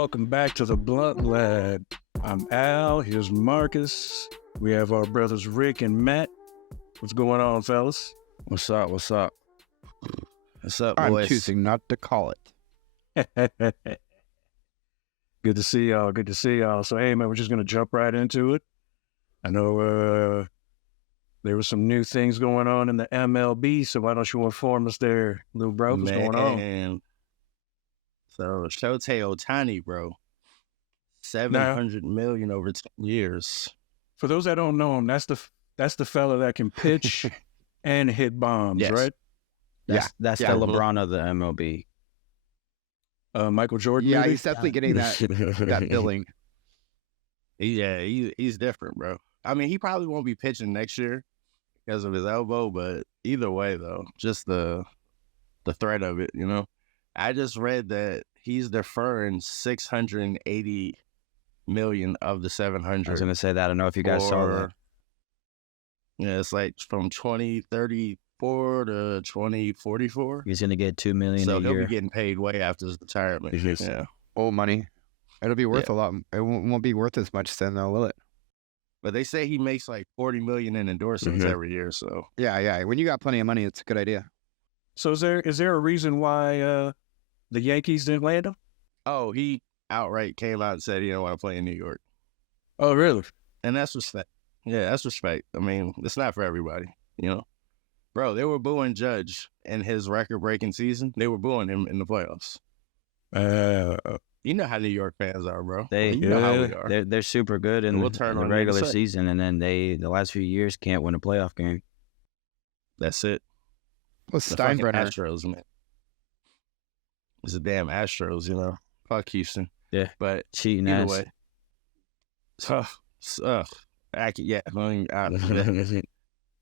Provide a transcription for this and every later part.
Welcome back to the Blunt Lab. I'm Al. Here's Marcus. We have our brothers Rick and Matt. What's going on, fellas? What's up? What's up? What's up, I'm boys? choosing not to call it. Good to see y'all. Good to see y'all. So, hey, man, we're just going to jump right into it. I know there were some new things going on in the MLB, so why don't you inform us there, little bro? What's going on? So, Shohei Ohtani, bro, 700 million over 10 years. For those that don't know him, that's the fella that can pitch and hit bombs, Yes. right? That's the Yeah. LeBron of the MLB. Michael Jordan. Yeah, maybe? he's definitely getting that billing. Yeah, he's different, bro. I mean, he probably won't be pitching next year because of his elbow, but either way, though, just the threat of it, you know. I just read that he's deferring 680 million of the 700. I was going to say that. I don't know if you guys saw that. Yeah, it's like from 2034 to 2044. He's going to get $2 million So a he'll year. be getting paid way after his retirement. Yes. Yeah. Old money. It'll be worth a lot. It won't be worth as much then, though, will it? But they say he makes like 40 million in endorsements every year. So Yeah. When you got plenty of money, it's a good idea. So is there a reason why the Yankees didn't land him? oh, he outright came out and said he didn't want to play in New York. Oh, really? And that's respect. Yeah, that's respect. I mean, it's not for everybody, you know. Bro, they were booing Judge in his record-breaking season. They were booing him in the playoffs. You know how New York fans are, bro. You know how we are. They're super good in We'll the turn on regular the set. season, and then the last few years can't win a playoff game. That's it. Plus The fucking Steinbrenner. Astros, man. It's the damn Astros, you know. Fuck Houston. Yeah. But Cheating either ass. way. Yeah.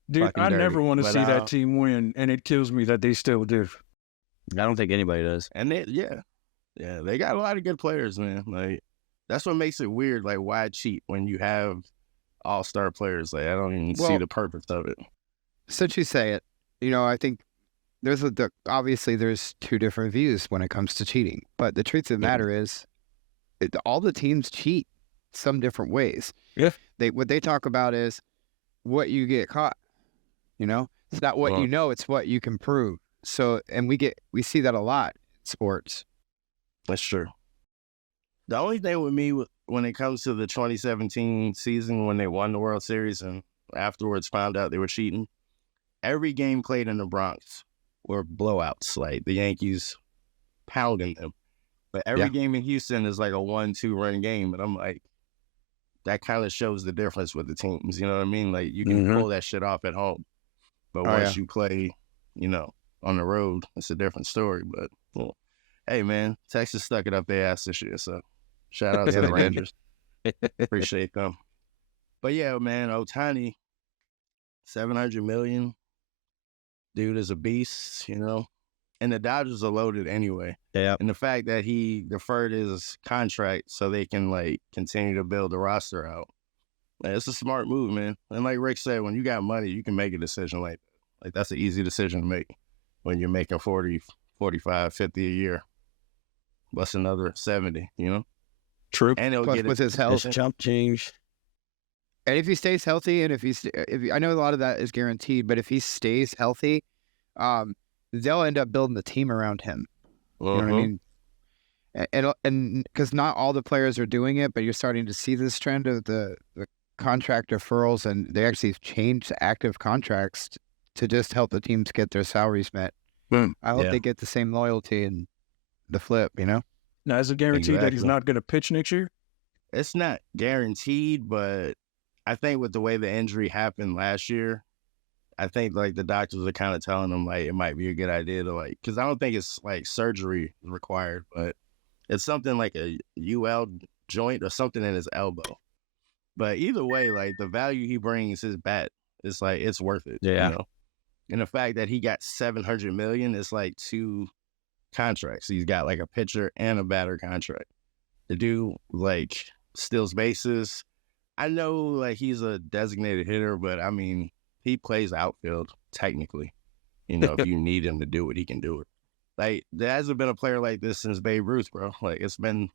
Dude, Fucking I dirty. never want to But, see that team win, and it kills me that they still do. I don't think anybody does. And they got a lot of good players, man. Like, that's what makes it weird. Like, why cheat when you have all-star players? Like, I don't even see the purpose of it. Since you say it, I think obviously there's two different views when it comes to cheating. But the truth of the matter is, all the teams cheat some different ways. Yeah. What they talk about is what you get caught. It's not what you know, it's what you can prove. So, and we see that a lot in sports. That's true. The only thing with me when it comes to the 2017 season when they won the World Series and afterwards found out they were cheating, every game played in the Bronx were blowouts, like the Yankees pounding them. But every game in Houston is like a 1-2 run game. And I'm like, that kind of shows the difference with the teams. You know what I mean? Like, you can pull that shit off at home. But once you play, on the road, it's a different story. But, well, hey, man, Texas stuck it up their ass this year. So, shout out to the Rangers. Appreciate them. But, yeah, man, Ohtani, 700 million. Dude is a beast, And the Dodgers are loaded anyway. Yeah. And the fact that he deferred his contract so they can, continue to build the roster out. It's a smart move, man. And like Rick said, when you got money, you can make a decision like that. Like, that's an easy decision to make when you're making 40, 45, 50 a year. Plus another 70, True. And he'll Plus get with his health. Jump change. And if he stays healthy, and if I know a lot of that is guaranteed, but if he stays healthy, they'll end up building the team around him. You know what I mean? And because not all the players are doing it, but you're starting to see this trend of the contract deferrals, and they actually changed active contracts to just help the teams get their salaries met. Boom. I hope they get the same loyalty and the flip, Now, is it guaranteed that he's Exactly. not going to pitch next year? It's not guaranteed, but I think with the way the injury happened last year, I think the doctors are kind of telling him it might be a good idea to because I don't think it's surgery required, but it's something like a UL joint or something in his elbow. But either way, the value he brings, his bat, it's it's worth it. Yeah. And the fact that he got 700 million is two contracts. He's got a pitcher and a batter contract. The dude steals bases. I know he's a designated hitter, but I mean, he plays outfield technically. If you need him to do it, he can do it. There hasn't been a player like this since Babe Ruth, bro. It's been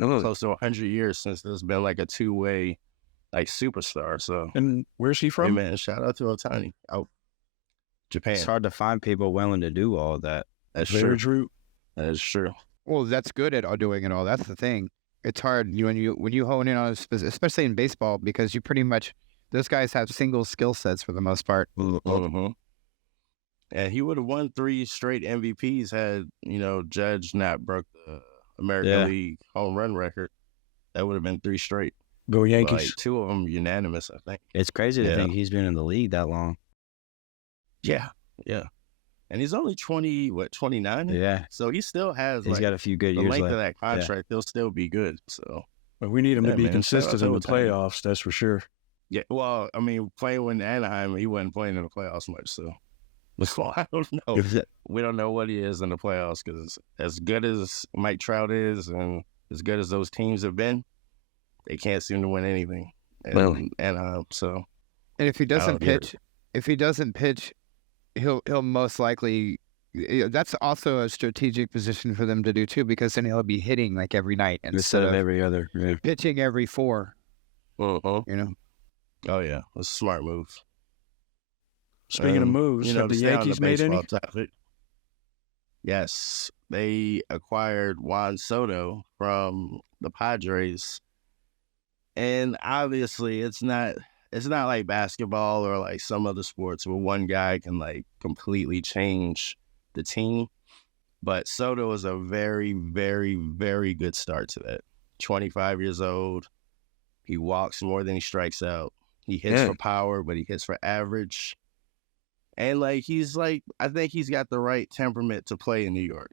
close to 100 years since there's been like a two-way like superstar. So, And where's he hey, from? man, shout out to Ohtani out Japan. It's hard to find people willing to do all that. That's Very true. true. That is true. Well, that's good at doing it all. That's the thing. It's hard when you hone in on, especially in baseball, because you pretty much those guys have single skill sets for the most part. Mm-hmm. And he would have won 3 straight MVPs had Judge not broke the American League home run record. That would have been 3 straight. Go But, Yankees. like 2 of them unanimous, I think. It's crazy to think he's been in the league that long. Yeah. And he's only 29? Yeah. So he still has He's got a few good the years length left. of that contract. He'll still be good. So But we need him to be man, consistent shout in out the to Ohtani. playoffs, that's for sure. yeah, well, I mean, playing with Anaheim, he wasn't playing in the playoffs much. So I don't know. We don't know what he is in the playoffs because as good as Mike Trout is and as good as those teams have been, they can't seem to win anything. And so And if he doesn't get pitch, he'll most likely. That's also a strategic position for them to do too, because then he'll be hitting like every night Instead of every other. Yeah. pitching every 4. uh-huh. You know. Oh yeah, that's a smart move. Speaking of moves, have to the stay on Yankees made any? baseball topic, yes, they acquired Juan Soto from the Padres, and obviously it's not like basketball or like some other sports where one guy can like completely change the team. But Soto is a very, very, very good start to that. 25 years old. He walks more than he strikes out. He hits for power, but he hits for average. And like I think he's got the right temperament to play in New York.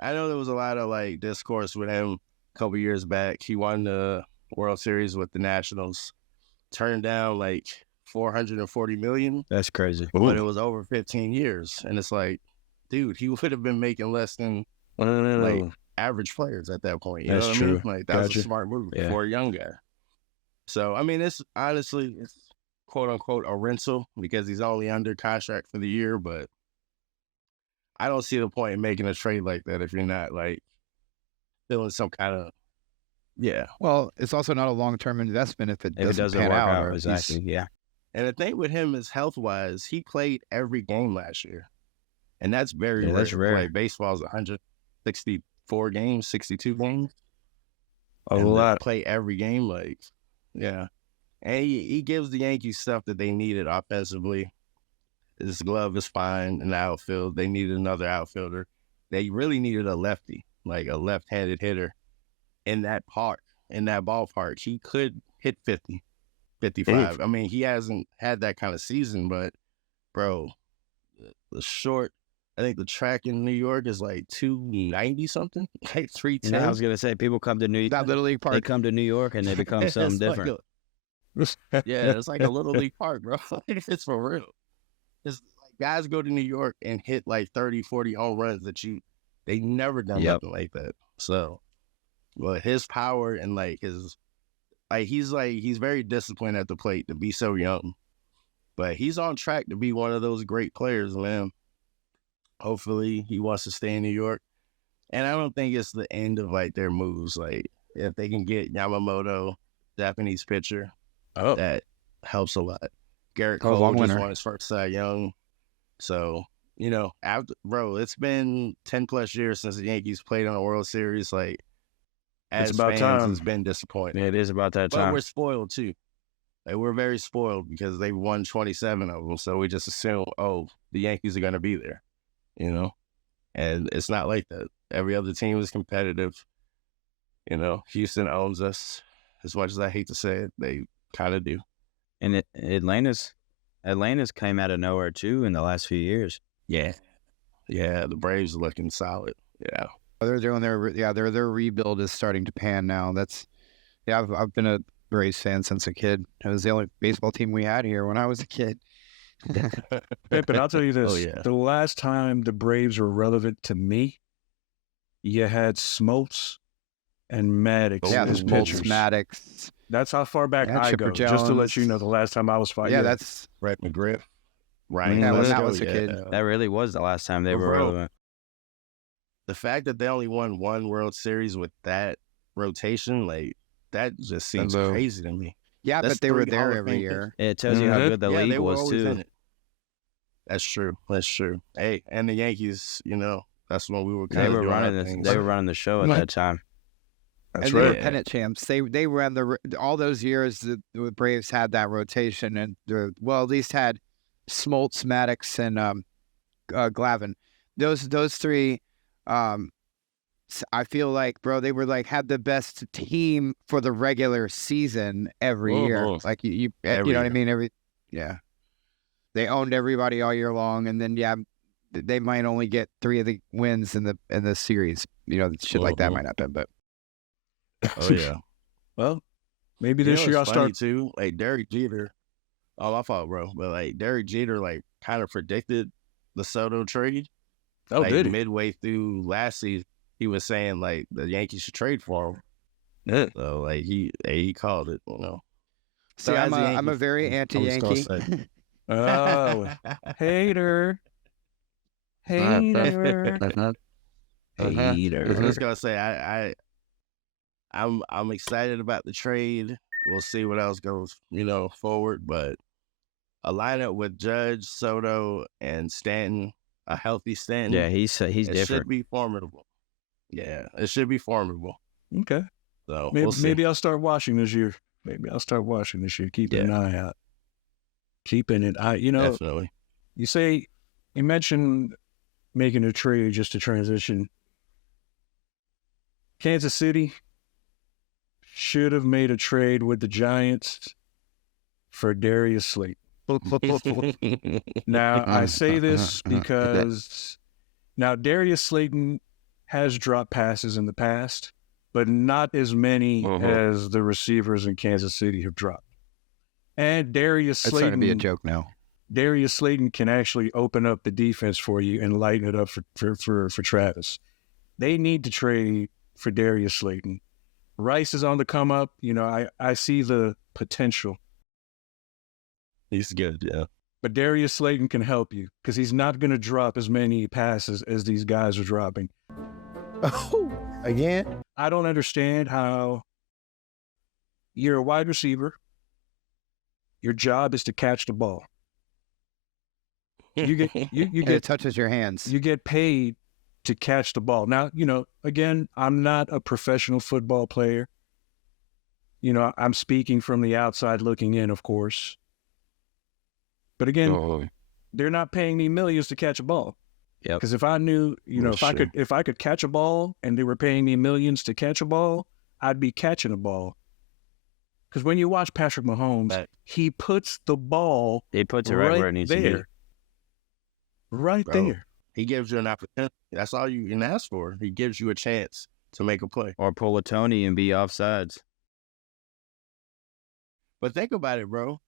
I know there was a lot of like discourse with him a couple years back. He won the World Series with the Nationals, turned down like $440 million, That's crazy. but it was over 15 years. And it's like, dude, he would have been making less than like average players at that point. You That's know what true. I mean? Like that was Gotcha. a smart move Yeah. for a young guy. So I mean, it's quote unquote a rental because he's only under contract for the year, but I don't see the point in making a trade like that if you're not like feeling some kind of Well, it's also not a long-term investment if it doesn't pan work out. out, or he's- exactly. Yeah. And the thing with him is health wise, he played every game last year. And that's very Yeah, rare. that's rare. Like baseball's 164 games, 62 games. A And to lot. play every game, like, yeah. And he gives the Yankees stuff that they needed offensively. His glove is fine in the outfield. They needed another outfielder. They really needed a lefty, like a left-handed hitter in that ballpark. He could hit 50, 55. I mean, he hasn't had that kind of season, but, bro, I think the track in New York is like 290 something, like 310. I was gonna say people come to New York. That Little League They Park. come to New York and they become It's something like different. it's like a little league park, bro. It's for real. It's like guys go to New York and hit like 30, 40 home runs that they never done nothing like that. So, but his power and like he's very disciplined at the plate to be so young. But he's on track to be one of those great players, man. Hopefully he wants to stay in New York. And I don't think it's the end of like their moves. Like if they can get Yamamoto, Japanese pitcher, that helps a lot. Garrett Cole long just winner. won his first Cy Young. So, it's been 10 plus years since the Yankees played on a World Series. Like, as It's about fans, time. it's been disappointing. Yeah, it is about that But time. we're spoiled too. Like, we're very spoiled because they won 27 of them. So we just assume, the Yankees are going to be there, And it's not like that. Every other team is competitive. Houston owns us. As much as I hate to say it, they kind of do. And Atlanta's came out of nowhere too in the last few years. Yeah. Yeah, the Braves are looking solid. Yeah. They're doing their rebuild is starting to pan now. I've been a Braves fan since a kid. It was the only baseball team we had here when I was a kid. Pimpin', I'll tell you this. Oh, yeah. The last time the Braves were relevant to me, you had Smoltz and Maddox as pitchers. Maddox. That's how far back Yeah, I Chipper go. Just to let Jones. you know, the last time I was fighting. Yeah, that's Brett McGriff. Ryan. Yeah, when Glasgow, that was a kid. That really was the last time they were Bro. relevant. The fact that they only won one World Series with that rotation, like that just seems Hello. crazy to me. Yeah, That's but they were 3 there Hall of every Fame year. It tells you how good the Yeah, league they were was always in too. it. That's true. That's true. Hey, and the Yankees, that's when we were They kind of were doing our running this. things. They were running the show at Right. that time. That's And they were right. pennant champs. They ran all those years. The Braves had that rotation, and at least had Smoltz, Maddox, and Glavine. Those three. I feel like, bro, they were like had the best team for the regular season every year. Like you know what I mean? They owned everybody all year long, and then they might only get 3 of the wins in the series. Shit like that might happen, but. Oh yeah. Well, maybe this year I'll funny start. too. Like Derek Jeter. Oh, my fault, bro. But like Derek Jeter, like kind of predicted the Soto trade. Oh, like, did he? midway through last season, he was saying like the Yankees should trade for him. Yeah. So like he called it. See, as a I'm a Yankee very fan, I'm just gonna anti-Yankee. say- Oh, hater. Hater. I'm just gonna say I'm excited about the trade. We'll see what else goes, forward. But a lineup with Judge, Soto, and Stanton, a healthy Stanton. Yeah, he's it different. should be formidable. Yeah, it should be formidable. Okay. So Maybe, we'll see. maybe I'll start watching this year. Keeping an eye out. Keeping an eye. Definitely. You mentioned making a trade just to transition. Kansas City should have made a trade with the Giants for Darius Slayton. Now, I say this because now Darius Slayton has dropped passes in the past, but not as many as the receivers in Kansas City have dropped. And Darius It's starting to be a Slayton, joke now. Darius Slayton can actually open up the defense for you and lighten it up for Travis. They need to trade for Darius Slayton. Rice is on the come up. I see the potential. He's good, yeah. But Darius Slayton can help you because he's not going to drop as many passes as these guys are dropping. Oh, again? I don't understand how you're a wide receiver. Your job is to catch the ball. You get It touches your hands. you get paid to catch the ball. Now, again, I'm not a professional football player. I'm speaking from the outside looking in, of course. But again, they're not paying me millions to catch a ball. Yep. Because if I knew, if I could catch a ball and they were paying me millions to catch a ball, I'd be catching a ball. Because when you watch Patrick Mahomes, he puts the ball He puts it right where it needs to be. Right Bro. there. He gives you an opportunity. That's all you can ask for. He gives you a chance to make a play. Or pull a Tony and be offsides. But think about it, bro.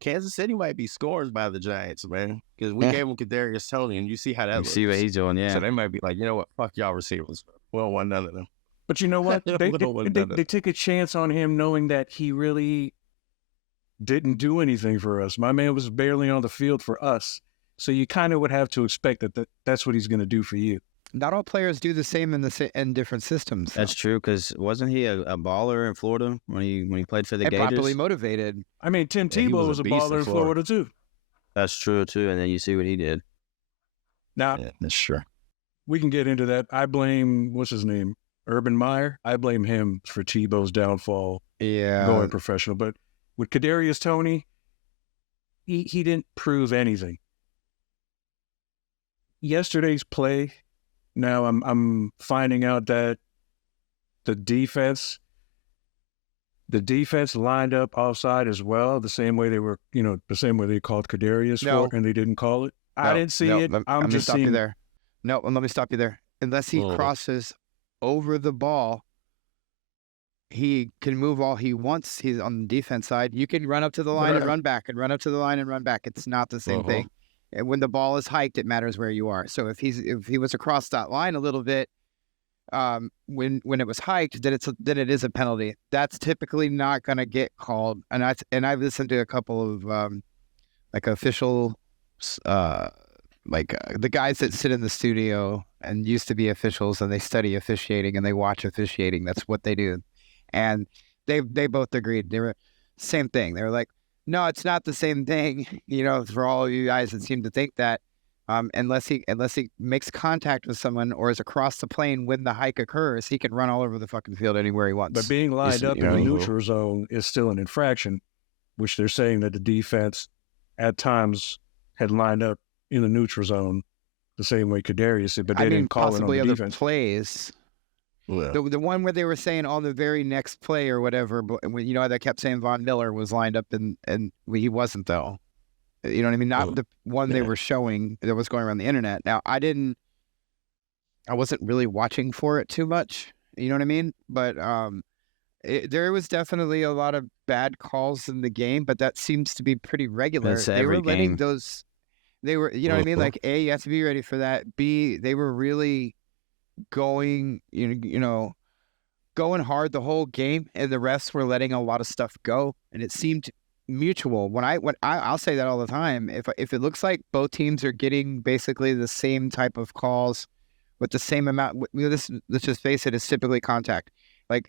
Kansas City might be scored by the Giants, man. Because we gave him Kadarius Toney, and you see how that You looks. see what he's doing, yeah. So they might be like, you know what? Fuck y'all receivers. We don't want none of them. But you know what? They took a chance on him knowing that he really didn't do anything for us. My man was barely on the field for us. So you kind of would have to expect that's what he's going to do for you. Not all players do the same in different systems. That's true, because wasn't he a baller in Florida when he played for the Gators? Properly motivated. I mean, Tim Yeah, he Tebow was was a a beast baller in in Florida. Florida too. That's true, too, and then you see what he did. Now, Yeah, that's true. we can get into that. I blame, what's his name? Urban Meyer. I blame him for Tebow's downfall Yeah. going professional. But with Kadarius Toney, he didn't prove anything. Yesterday's play, now I'm finding out that the defense lined up offside as well, the same way they called Kadarius No. for, and they didn't call it. I didn't see it. I'm just stop you seeing there. No, let me stop you there. Unless he crosses over the ball, he can move all he wants. He's on the defense side. You can run up to the line and run back, and run up to the line and run back. It's not the same thing. And when the ball is hiked, it matters where you are. So if he was across that line a little bit, when it was hiked, then it is a penalty. That's typically not going to get called. And I've listened to a couple of official like the guys that sit in the studio and used to be officials and they study officiating and they watch officiating. That's what they do. And they both agreed. They were same thing. They were like, no, it's not the same thing. For all of you guys that seem to think that, unless he makes contact with someone or is across the plane when the hike occurs, he can run all over the fucking field anywhere he wants. But being lined up in the neutral zone is still an infraction, which they're saying that the defense at times had lined up in the neutral zone the same way Kadarius did, but they didn't call it on the other defense. Plays. Yeah. The one where they were saying on the very next play or whatever, but they kept saying Von Miller was lined up and he wasn't though. You know what I mean? Not the one they were showing that was going around the internet. Now I wasn't really watching for it too much. You know what I mean? But there was definitely a lot of bad calls in the game, but that seems to be pretty regular. They were letting those. They were, you know what I mean? Like A, you have to be ready for that. B, they were really going, going hard the whole game, and the refs were letting a lot of stuff go, and it seemed mutual. I'll say that all the time. If it looks like both teams are getting basically the same type of calls with the same amount, let's just face it, it's typically contact. Like,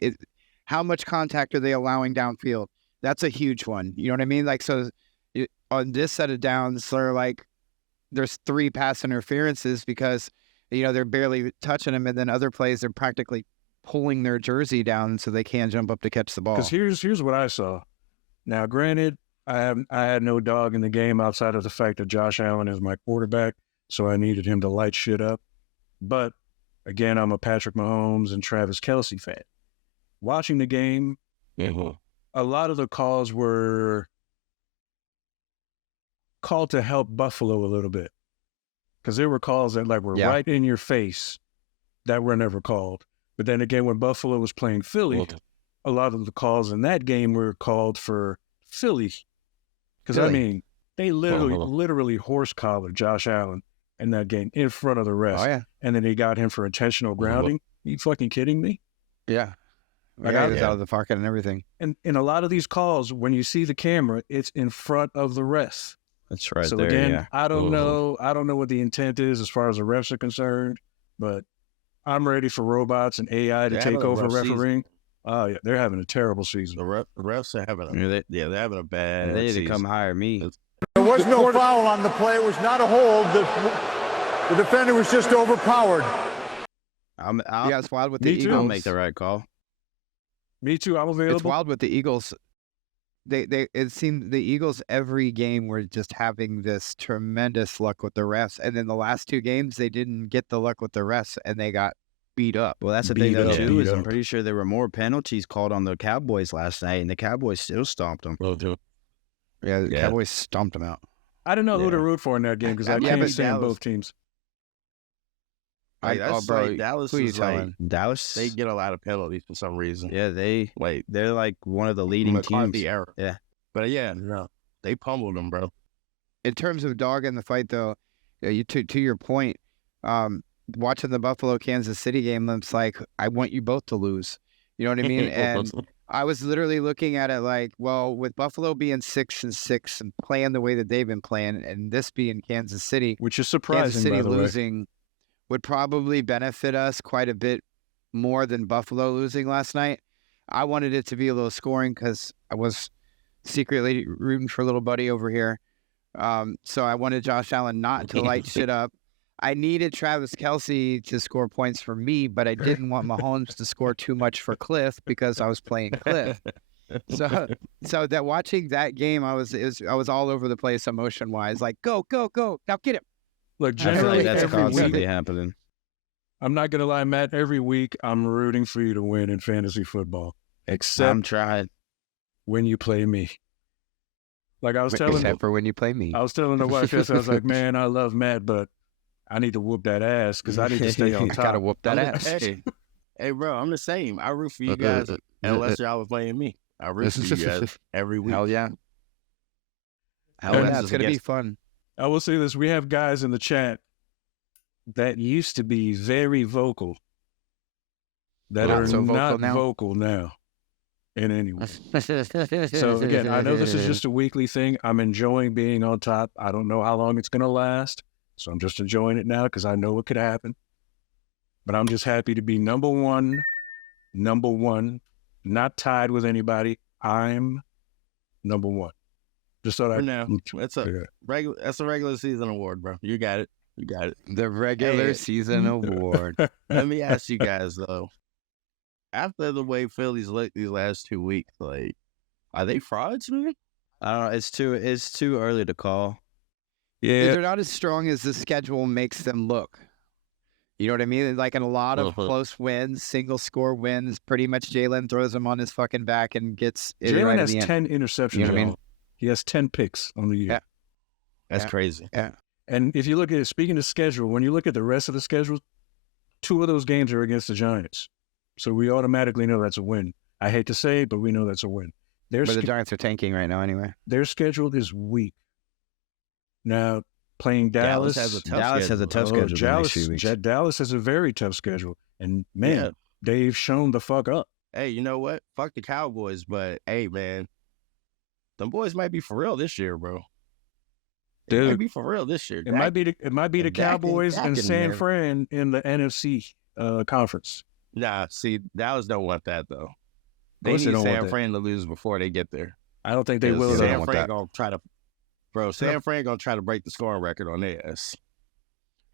how much contact are they allowing downfield? That's a huge one. You know what I mean? Like, so on this set of downs, they're like, there's 3 pass interferences because, they're barely touching them, and then other plays they're practically pulling their jersey down so they can't jump up to catch the ball. Because here's what I saw. Now, granted, I had no dog in the game outside of the fact that Josh Allen is my quarterback, so I needed him to light shit up. But again, I'm a Patrick Mahomes and Travis Kelce fan. Watching the game, a lot of the calls were called to help Buffalo a little bit, because there were calls that were right in your face that were never called. But then again, when Buffalo was playing Philly, a lot of the calls in that game were called for Philly. Because, I mean, they literally horse-collared Josh Allen in that game in front of the rest. Oh, yeah. And then they got him for intentional grounding. You fucking kidding me? Yeah. He was out of the pocket and everything. And in a lot of these calls, when you see the camera, it's in front of the refs. That's right. So there, again, I don't know. I don't know what the intent is as far as the refs are concerned, but I'm ready for robots and AI to take over refereeing. Oh yeah, they're having a terrible season. The refs are having they're having a bad. They need season. to come hire me. There was no foul on the play. It was not a hold. The defender was just overpowered. It's wild with the Eagles. I'll make the right call. Me too. I'm available. It's wild with the Eagles. It seemed the Eagles every game were just having this tremendous luck with the refs, and then the last 2 games they didn't get the luck with the refs, and they got beat up. Well, that's the thing though too. Is I'm pretty sure there were more penalties called on the Cowboys last night, and the Cowboys still stomped them. Yeah, the Cowboys stomped them out. I don't know who to root for in that game because I can't stand both teams. Dallas is Dallas. They get a lot of penalties for some reason. Yeah, they're like one of the leading teams. Era. Yeah, but they pummeled them, bro. In terms of dog in the fight, though, to your point, watching the Buffalo Kansas City game, it's like I want you both to lose. You know what I mean? And I was literally looking at it like, well, with Buffalo being 6-6 and playing the way that they've been playing, and this being Kansas City, which is surprising, Kansas City by the losing. way. Would probably benefit us quite a bit more than Buffalo losing last night. I wanted it to be a little scoring because I was secretly rooting for little buddy over here. So I wanted Josh Allen not to light shit up. I needed Travis Kelce to score points for me, but I didn't want Mahomes to score too much for Cliff because I was playing Cliff. So that watching that game, I was all over the place emotion wise. Like go now, get him. Look, generally that's every constantly week, happening. I'm not gonna lie, Matt. Every week, I'm rooting for you to win in fantasy football, except I'm trying when you play me. Like I was telling, except for when you play me. I was telling the wife this. I was like, man, I love Matt, but I need to whoop that ass because I need to stay on top. Gotta whoop that ass. Hey, bro, I'm the same. I root for you guys unless y'all was playing me. I root for you guys every week. Hell yeah. It's gonna be fun. I will say this: we have guys in the chat that used to be very vocal that are not vocal now in any way. So again, I know this is just a weekly thing. I'm enjoying being on top. I don't know how long it's going to last. So I'm just enjoying it now because I know what could happen. But I'm just happy to be number one, not tied with anybody. I'm number one. Just thought For now, that's a regular season award, bro. You got it. The regular season award. Let me ask you guys though. After the way Phillies looked these last 2 weeks, like, are they frauds, man? I don't know. It's too early to call. Yeah. They're not as strong as the schedule makes them look. You know what I mean? Like in a lot of close wins, single score wins, pretty much Jalen throws him on his fucking back and gets it Jalen right has in the 10 end. interceptions. You know what I mean? He has 10 picks on the year. Yeah. That's crazy. Yeah. And if you look at, speaking of schedule, when you look at the rest of the schedule, 2 of those games are against the Giants. So we automatically know that's a win. I hate to say it, but we know that's a win. But the Giants are tanking right now anyway. Their schedule is weak. Now, playing Dallas has a tough Dallas has a tough schedule. the next few weeks. Dallas has a very tough schedule. And, man, they've shown the fuck up. Hey, you know what? Fuck the Cowboys, but hey, man, them boys might be for real this year, bro. It might be for real this year. It might be the Cowboys and San Fran in the NFC conference. Nah, see, Dallas don't want that though. They need San Fran to lose before they get there. I don't think they will. San Fran gonna try to, San Fran gonna try to break the scoring record on their ass.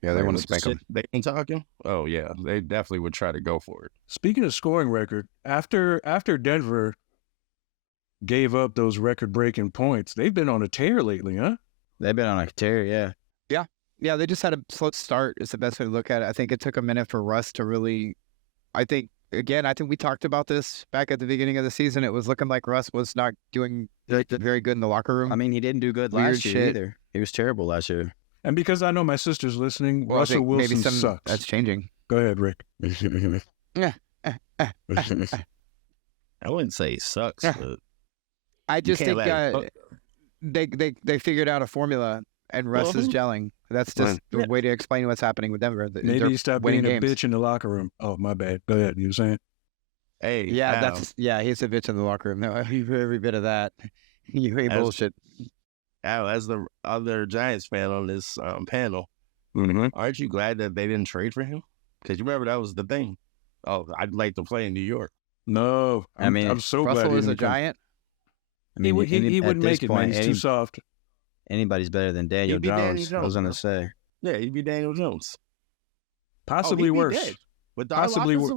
Yeah, they want to spank them. They ain't talking. Oh yeah, they definitely would try to go for it. Speaking of scoring record, after Denver gave up those record-breaking points, they've been on a tear lately, huh? They've been on a tear, yeah. Yeah, they just had a slow start is the best way to look at it. I think it took a minute for Russ to really, I think we talked about this back at the beginning of the season. It was looking like Russ was not doing very good in the locker room. I mean, he didn't do good last year either. He was terrible last year. And because I know my sister's listening, Russell Wilson sucks. That's changing. Go ahead, Rick. I wouldn't say he sucks, but I just think they figured out a formula, and Russ is gelling. That's just the way to explain what's happening with Denver. Maybe he stopped being a bitch in the locker room. Oh, my bad. Go ahead. You were saying? Hey, he's a bitch in the locker room. No, every bit of that. You ain't bullshit. Al, as the other Giants fan on this panel, aren't you glad that they didn't trade for him? Because you remember that was the thing. Oh, I'd like to play in New York. No, I'm so glad Russell is a Giant. I mean, he wouldn't make it, man. He's too soft. Anybody's better than Daniel Jones. I was going to say. Yeah, he'd be Daniel Jones. Possibly worse. With possibly worse.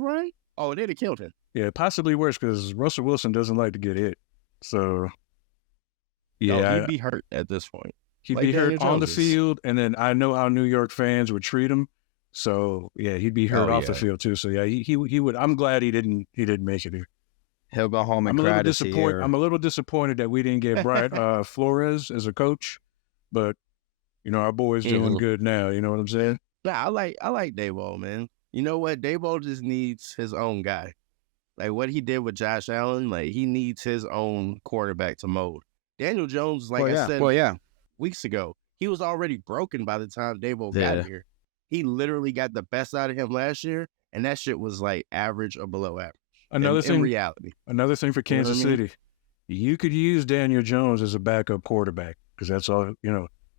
Oh, they'd have killed him. Yeah, possibly worse because Russell Wilson doesn't like to get hit. So, yeah. He'd be hurt at this point. He'd be hurt on the field, and then I know how New York fans would treat him. So, yeah, he'd be hurt off the field too. So, yeah, he would. I'm glad he didn't make it here. He'll go home and cry to see her. I'm a little disappointed that we didn't get Brian Flores as a coach, but you know our boy's doing good now. You know what I'm saying? Nah, I like Daboll, man. You know what? Daboll just needs his own guy. Like what he did with Josh Allen, like he needs his own quarterback to mold. Daniel Jones, like I said weeks ago, he was already broken by the time Daboll got here. He literally got the best out of him last year, and that shit was like average or below average. Another thing for Kansas City, you could use Daniel Jones as a backup quarterback because that's all,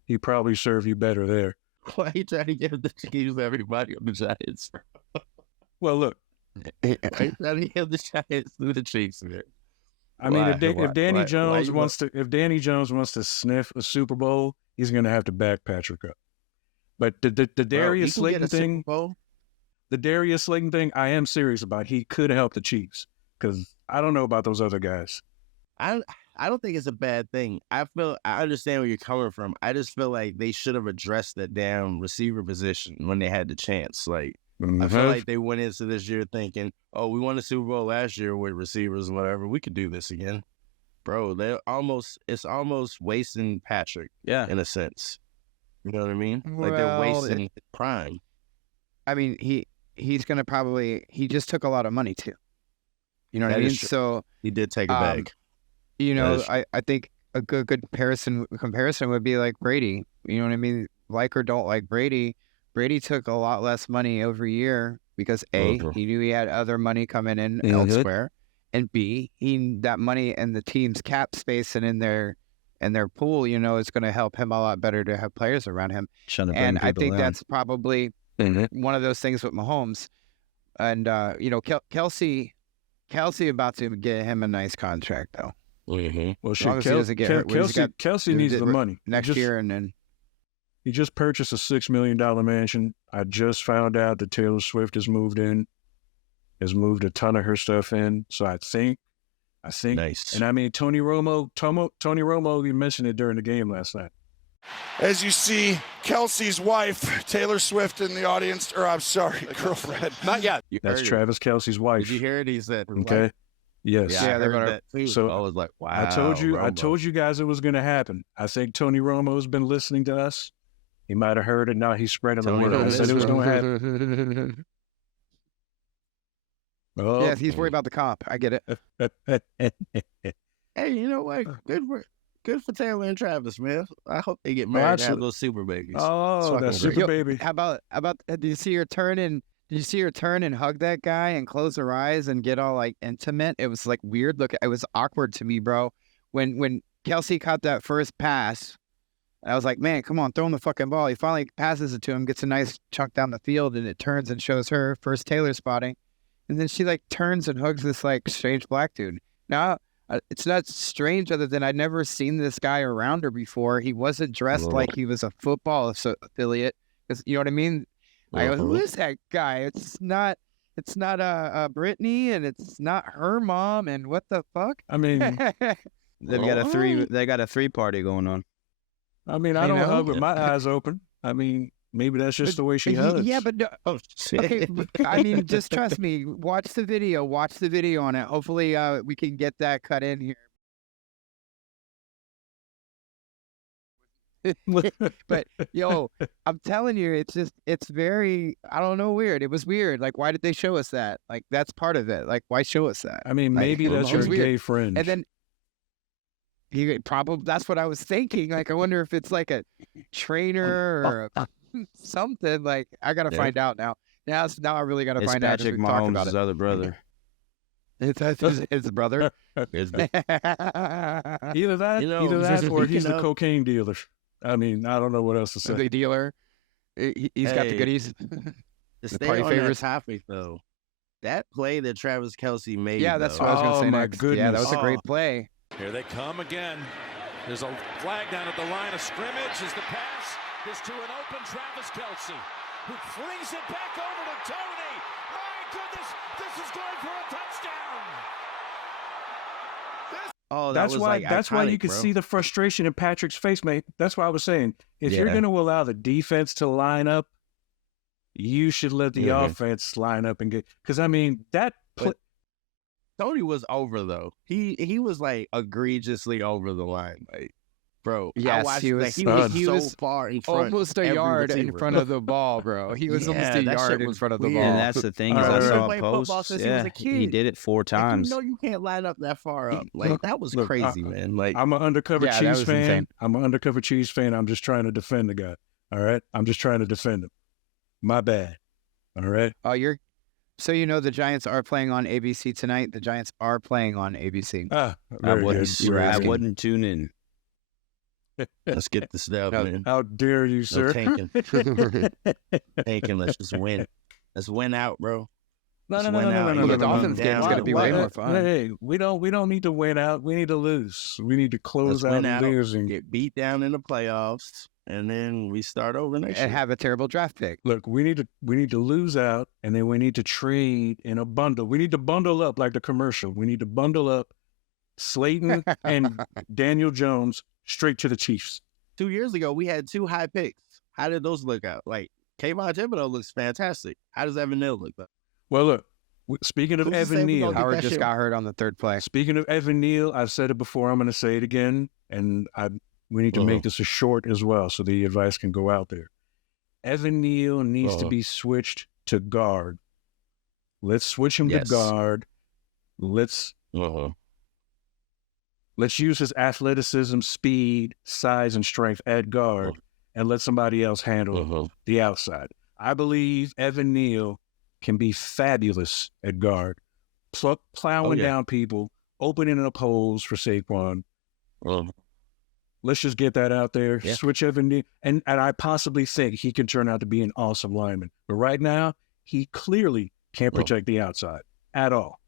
he probably serve you better there. Why are you trying to give the Chiefs everybody on the Giants? Well, look. Why are you trying to give the Giants to the Chiefs, man? I mean, if Danny Jones wants to sniff a Super Bowl, he's going to have to back Patrick up. But the Darius Slayton thing, the Darius Slayton thing, I am serious about. He could help the Chiefs because I don't know about those other guys. I don't think it's a bad thing. I understand where you're coming from. I just feel like they should have addressed that damn receiver position when they had the chance. Like I feel like they went into this year thinking, "Oh, we won the Super Bowl last year with receivers and whatever. We could do this again." Bro, it's almost wasting Patrick. Yeah, in a sense. You know what I mean? Like they're wasting prime. I mean, he's gonna he just took a lot of money too. You know what I mean? So he did take a bag. I think a good comparison would be like Brady. You know what I mean? Like or don't like Brady. Brady took a lot less money every year because A, he knew he had other money coming in elsewhere, and B, that money and the team's cap space and in their and their pool, you know, is going to help him a lot better to have players around him. And I think that's probably one of those things with Mahomes. And, you know, Kelsey about to get him a nice contract, though. Well, shit, Kelsey needs the money next year, and then he just purchased a $6 million mansion. I just found out that Taylor Swift has moved a ton of her stuff in. So I think, nice. And I mean, Tony Romo, you mentioned it during the game last night. As you see, Kelsey's wife, Taylor Swift, in the audience, or I'm sorry, girlfriend. Not yet. That's Travis Kelsey's wife. Did you hear it? He said, okay. Wife. Yes. Yeah, I heard that too. So I was like, wow. I told you guys it was going to happen. I think Tony Romo's been listening to us. He might have heard it. Now he's spreading the word. I said it was going to happen. Oh. Yes, he's worried about the comp. I get it. Hey, you know what? Good for Taylor and Travis, man. I hope they get married and have those super babies. Oh, that super baby. How about? Did you see her turn and hug that guy and close her eyes and get all like intimate? It was like weird. Look, it was awkward to me, bro. When Kelsey caught that first pass, I was like, man, come on, throw him the fucking ball. He finally passes it to him, gets a nice chunk down the field, and it turns and shows her first Taylor spotting. And then she like turns and hugs this like strange black dude. Now, it's not strange other than I'd never seen this guy around her before. He wasn't dressed like he was a football affiliate. You know what I mean? I go, who is that guy? It's not Brittany, and it's not her mom, and what the fuck? I mean, they got a 3-party going on. I mean, I don't hug with my eyes open. I mean, maybe that's just the way she hugs. Yeah, but no, okay. I mean, just trust me. Watch the video on it. Hopefully, we can get that cut in here. But yo, I'm telling you, it's very, I don't know, weird. It was weird. Like, why did they show us that? Like, that's part of it. Like, why show us that? I mean, maybe that's your gay friend. And then he probably, that's what I was thinking. Like, I wonder if it's like a trainer or something. Like, I gotta find out now. Now I really gotta find out. Patrick Mahomes' other brother. It's a brother. Either that, or he's the cocaine dealer. I mean, I don't know what else to say. The dealer. He's got the goodies. To stay on that topic, though, that play that Travis Kelsey made. Yeah, that's what I was going to say next. Goodness. Yeah, that was a great play. Here they come again. There's a flag down at the line of scrimmage as the pass is to an open Travis Kelsey, who flings it back over to Tony. My goodness, this is going for a touchdown. Oh, that's why. That's why you could bro. see the frustration in Patrick's face, mate. That's why I was saying, if you're going to allow the defense to line up, you should let the offense line up and get. Because I mean, Tony was over though. He was like egregiously over the line, like. Bro, yes, he was so far in front, almost a yard in front of the ball, bro. He was almost a yard in front of the ball. And that's the thing is, I saw a post. Yeah, he did it 4 times. Like, you can't line up that far up. Like that was crazy, man. Like I'm an undercover Chiefs fan. Insane. I'm an undercover Chiefs fan. I'm just trying to defend the guy. All right, I'm just trying to defend him. My bad. All right. Oh, so you know the Giants are playing on ABC tonight. The Giants are playing on ABC. I wouldn't tune in. Let's get this down, man. How dare you, sir? No tanking. Tanking. Let's just win. Let's win out, bro. No. The Dolphins game is going to be way more fun. Hey, we don't need to win out. We need to lose. We need to close out losing. Get beat down in the playoffs, and then we start over next year. And have a terrible draft pick. Look, we need to lose out, and then we need to trade in a bundle. We need to bundle up like the commercial. We need to bundle up Slayton and Daniel Jones straight to the Chiefs. 2 years ago, we had 2 high picks. How did those look out? Like, Kayvon Thibodeau looks fantastic. How does Evan Neal look? Well, look, speaking of Evan Neal. Howard just got hurt on the 3rd play. Speaking of Evan Neal, I've said it before. I'm going to say it again. And we need to make this a short as well so the advice can go out there. Evan Neal needs to be switched to guard. Let's switch him to guard. Let's use his athleticism, speed, size, and strength at guard, and let somebody else handle the outside. I believe Evan Neal can be fabulous at guard, plowing down people, opening up holes for Saquon. Let's just get that out there. Yeah. Switch Evan Neal. And I possibly think he can turn out to be an awesome lineman. But right now, he clearly can't protect the outside at all.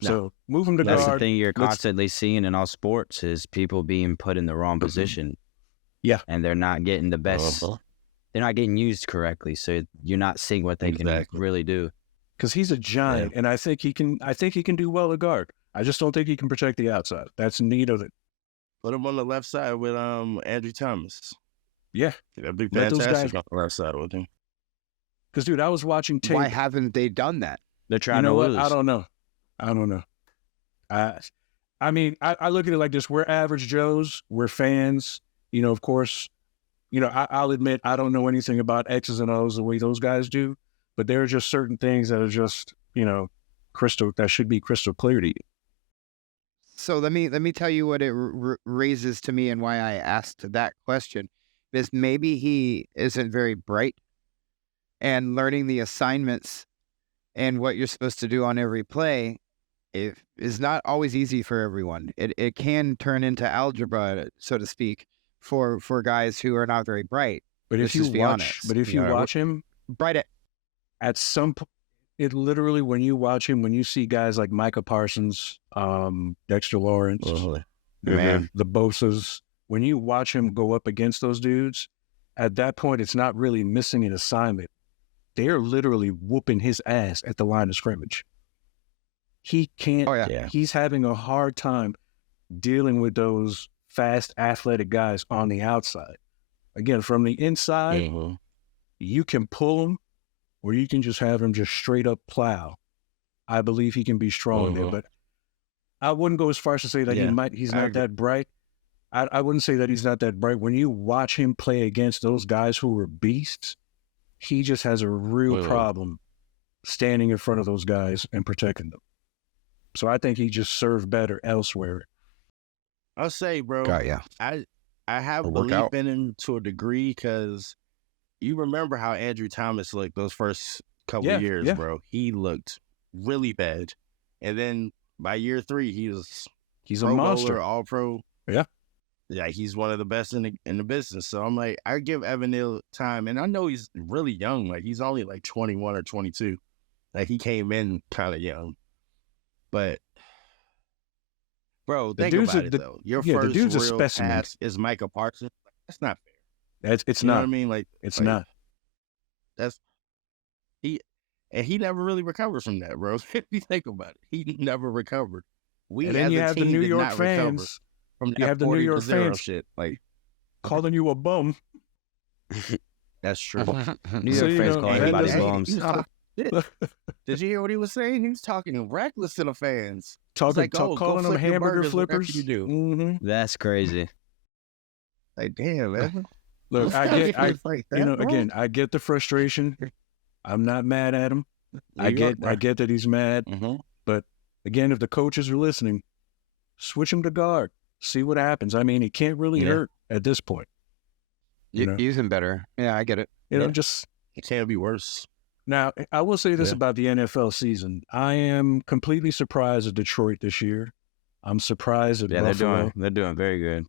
No. So move him to That's guard. the thing you're constantly seeing in all sports is people being put in the wrong position. Yeah. And they're not getting the best. They're not getting used correctly. So you're not seeing what they can really do. Because he's a giant, and I think he can do well at guard. I just don't think he can protect the outside. That's neat of it. Put him on the left side with Andrew Thomas. Yeah. That'd be Let those fantastic guys- on the left side with him. Because, dude, I was watching tape. Why haven't they done that? They're trying You know to what? lose. I don't know. I mean, I look at it like this. We're average Joes. We're fans. You know, of course, you know, I'll admit I don't know anything about X's and O's the way those guys do. But there are just certain things that are just, you know, that should be crystal clear to you. So let me tell you what it raises to me and why I asked that question. Is maybe he isn't very bright, and learning the assignments and what you're supposed to do on every play is not always easy for everyone. It can turn into algebra, so to speak, for guys who are not very bright. But if you watch him, bright at some point, it literally, when you watch him, when you see guys like Micah Parsons, Dexter Lawrence, the Bosa's, when you watch him go up against those dudes, at that point, it's not really missing an assignment. They're literally whooping his ass at the line of scrimmage. He can't, he's having a hard time dealing with those fast, athletic guys on the outside. Again, from the inside, you can pull him, or you can just have him just straight up plow. I believe he can be strong there, but I wouldn't go as far as to say that he's not that bright. I wouldn't say that he's not that bright. When you watch him play against those guys who are beasts, he just has a real problem standing in front of those guys and protecting them. So I think he just served better elsewhere. I'll say, bro, I have belief in him to a degree because you remember how Andrew Thomas looked those first couple of years, bro. He looked really bad. And then by year 3, he's a monster. Bowler, all pro. Yeah. Yeah, he's one of the best in the business. So I'm like, I give Evan Neal time. And I know he's really young. Like, he's only like 21 or 22. Like, he came in kind of young. But, bro, think about it, though. Your first real pass is Micah Parsons. That's not fair. It's you not. Know what I mean? Like, it's not. He never really recovered from that, bro. If you think about it, he never recovered. And then you have the New York fans. You have the New York fans shit, like calling you a bum. That's true. New York fans calling everybody bums. Did you hear what he was saying? He was talking reckless to the fans. Calling them hamburger flippers. You do. Mm-hmm. That's crazy. Like, damn, man. Look, again, I get the frustration. I'm not mad at him. I get that he's mad. Mm-hmm. But again, if the coaches are listening, switch him to guard. See what happens. I mean, it can't really hurt at this point. Use him better. Yeah, I get it. Just it can't be worse. Now, I will say this about the NFL season. I am completely surprised at Detroit this year. I'm surprised at Buffalo. They're doing very good.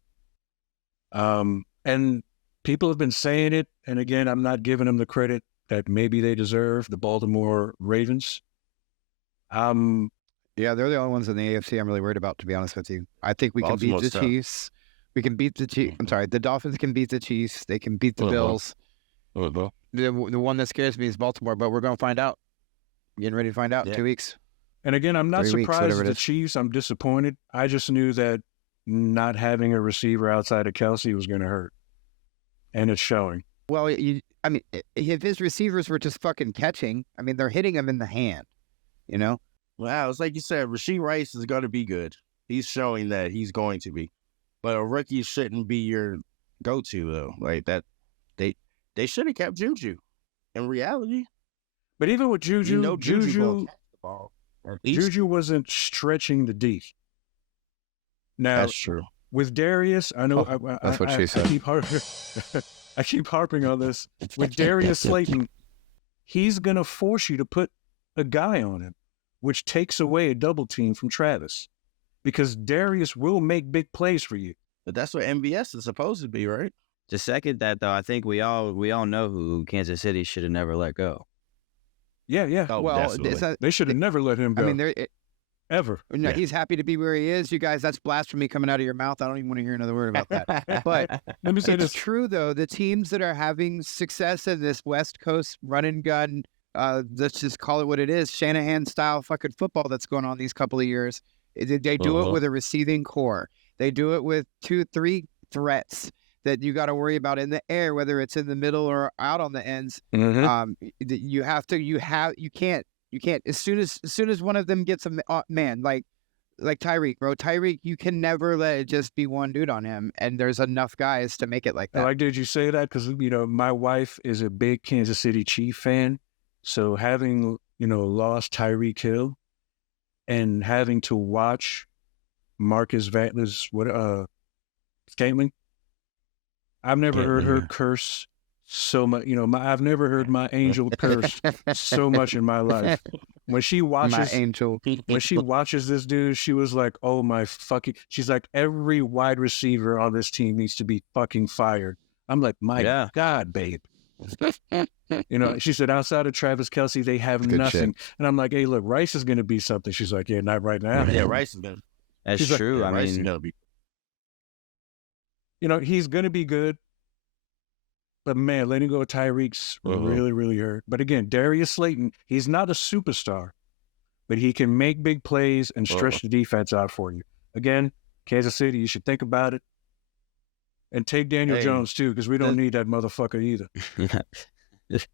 And people have been saying it, and again, I'm not giving them the credit that maybe they deserve, the Baltimore Ravens. Yeah, they're the only ones in the AFC I'm really worried about, to be honest with you. I think we can beat the Chiefs. We can beat the Chiefs. I'm sorry, the Dolphins can beat the Chiefs. They can beat the Bills. The one that scares me is Baltimore, but we're going to find out. Getting ready to find out in 2 weeks. And again, I'm not surprised at the Chiefs. I'm disappointed. I just knew that not having a receiver outside of Kelsey was going to hurt. And it's showing. Well, I mean, if his receivers were just fucking catching, I mean, they're hitting him in the hand, you know? Wow, it's like you said, Rashee Rice is going to be good. He's showing that he's going to be. But a rookie shouldn't be your go-to, though. Like, that, they should have kept Juju, in reality. But even with Juju, Juju wasn't stretching the D. Now, that's true. With Darius, I know that's what she said. I keep harping on this. With Darius Slayton, he's going to force you to put a guy on him, which takes away a double team from Travis. Because Darius will make big plays for you. But that's what MVS is supposed to be, right? To second that, though, I think we all know who Kansas City should have never let go. Yeah. Oh, well, They should have never let him go. I mean, ever. No, he's happy to be where he is. You guys, that's blasphemy coming out of your mouth. I don't even want to hear another word about that. But Let me say it's this. true, though. The teams that are having success in this West Coast run and gun, let's just call it what it is, Shanahan-style fucking football that's going on these couple of years, they do it with a receiving core. They do it with 2-3 threats that you got to worry about in the air, whether it's in the middle or out on the ends. You can't. As soon as one of them gets a man like Tyreek, bro. Tyreek, you can never let it just be one dude on him, and there's enough guys to make it like that. Like, did you say that? Because my wife is a big Kansas City Chief fan, so having lost Tyreek Hill, and having to watch Marcus Scantling, I've never heard her curse so much. I've never heard my angel curse so much in my life. When she watches this dude, she was like, "Oh my fucking!" She's like, "Every wide receiver on this team needs to be fucking fired." I'm like, "My God, babe." She said, "Outside of Travis Kelce, they have nothing." Shit. And I'm like, "Hey, look, Rice is going to be something." She's like, "Yeah, not right now." Yeah, Rice is going to. That's true. Like, Rice is going to be. He's going to be good. But, man, letting go of Tyreek's really, really hurt. But, again, Darius Slayton, he's not a superstar, but he can make big plays and stretch the defense out for you. Again, Kansas City, you should think about it. And take Daniel Jones, too, because we don't need that motherfucker either.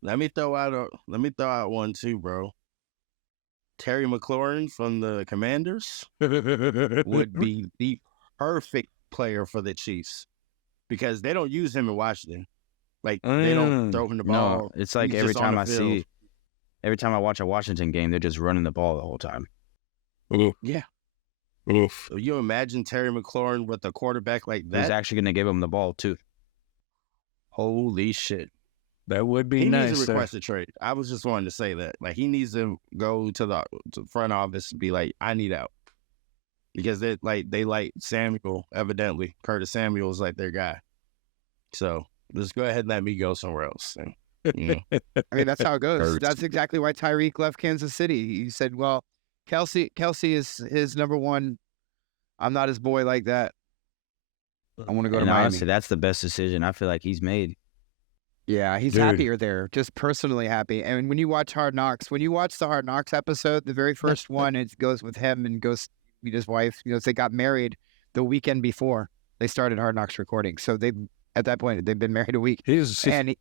Let me throw out one, too, bro. Terry McLaurin from the Commanders would be the perfect player for the Chiefs because they don't use him in Washington. Like, they don't throw him the ball. No, it's like every time I watch a Washington game, they're just running the ball the whole time. Yeah. Oof. So you imagine Terry McLaurin with a quarterback like that? Who's actually going to give him the ball, too. Holy shit. That would be nice. He needs to request a trade. I was just wanting to say that. Like, he needs to go to the front office and be like, I need out. Because they like Samuel, evidently. Curtis Samuel is like their guy. So just go ahead and let me go somewhere else. And, I mean, that's how it goes. That's exactly why Tyreek left Kansas City. He said, well, Kelce is his number one. I'm not his boy like that. I want to go to Miami. Honestly, that's the best decision I feel like he's made. Yeah, he's happier there, just personally happy. And when you watch Hard Knocks, when you watch the Hard Knocks episode, the very first one, it goes with him and goes meet his wife. They got married the weekend before they started Hard Knocks recording. So at that point, they've been married a week. He's genuinely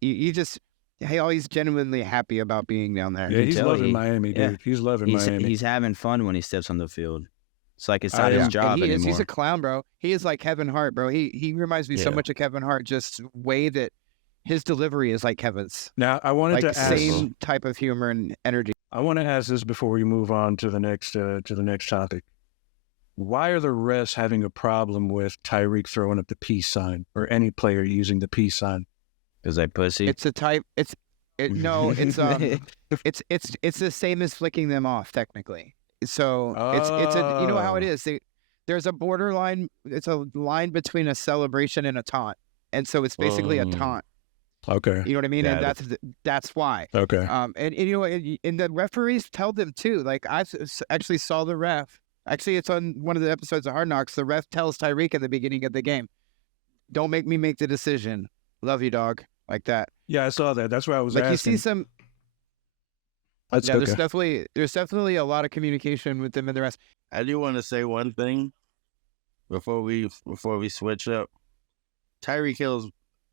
happy about being down there. Yeah, he's loving Miami, dude. Yeah. He's loving Miami. He's having fun when he steps on the field. It's like it's not his job anymore. He's a clown, bro. He is like Kevin Hart, bro. He reminds me so much of Kevin Hart, just the way that his delivery is like Kevin's. Now, I wanted to ask, same type of humor and energy. I want to ask this before we move on to the next topic. Why are the refs having a problem with Tyreek throwing up the peace sign or any player using the peace sign? Because they pussy. It's a type. It's the same as flicking them off technically. So it's you know how it is. There's a borderline. It's a line between a celebration and a taunt, and so it's basically a taunt. Okay. You know what I mean? And that's why. Okay. And the referees tell them too. Like I actually saw the ref. Actually, it's on one of the episodes of Hard Knocks. The ref tells Tyreek at the beginning of the game, "Don't make me make the decision. Love you, dog." Like that. Yeah, I saw that. That's why I was asking. You see some. There's definitely a lot of communication with them and the rest. I do want to say one thing before we switch up. Tyreek Hill's,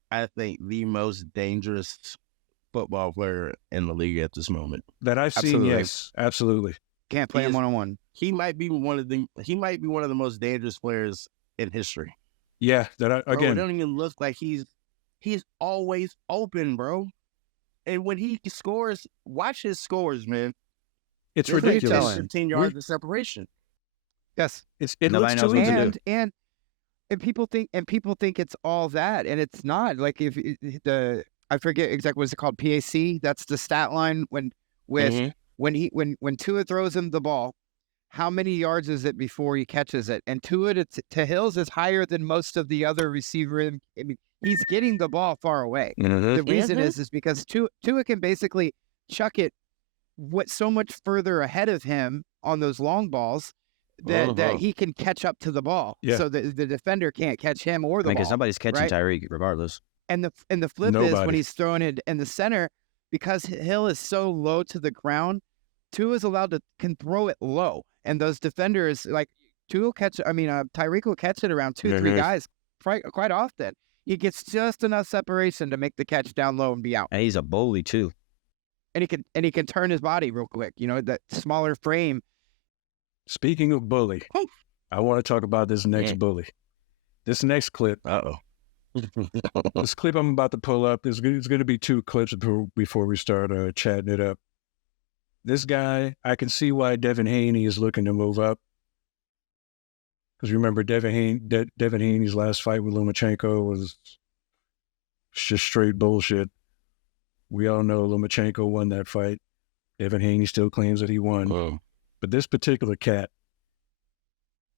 I think, the most dangerous football player in the league at this moment. That I've seen, yes, absolutely. Can't play him one-on-one. He might be one of the most dangerous players in history. Yeah, it don't even look like he's always open, bro. And when he scores, watch his scores, man. It's ridiculous. Like 15 yards of separation. Yes, it looks too easy. And people think it's all that, and it's not. Like I forget exactly what's it called, PAC. That's the stat line when Tua throws him the ball. how many yards is it before he catches it? And to Hill's is higher than most of the other receivers. I mean, he's getting the ball far away. The reason is because Tua can basically chuck it so much further ahead of him on those long balls that he can catch up to the ball. Yeah. So the defender can't catch him or the ball. Because nobody's catching Tyreek regardless. And the flip is when he's throwing it in the center, because Hill is so low to the ground, Tua is can throw it low. And those defenders, like Tyreek will catch it around 2-3 guys quite often. He gets just enough separation to make the catch down low and be out. And he's a bully too. And he can turn his body real quick. You know, that smaller frame. Speaking of bully, I want to talk about this next bully. This next clip. This clip I'm about to pull up, there's going to be 2 clips before we start chatting it up. This guy, I can see why Devin Haney is looking to move up. Because remember, Devin Haney's last fight with Lomachenko was just straight bullshit. We all know Lomachenko won that fight. Devin Haney still claims that he won. But this particular cat,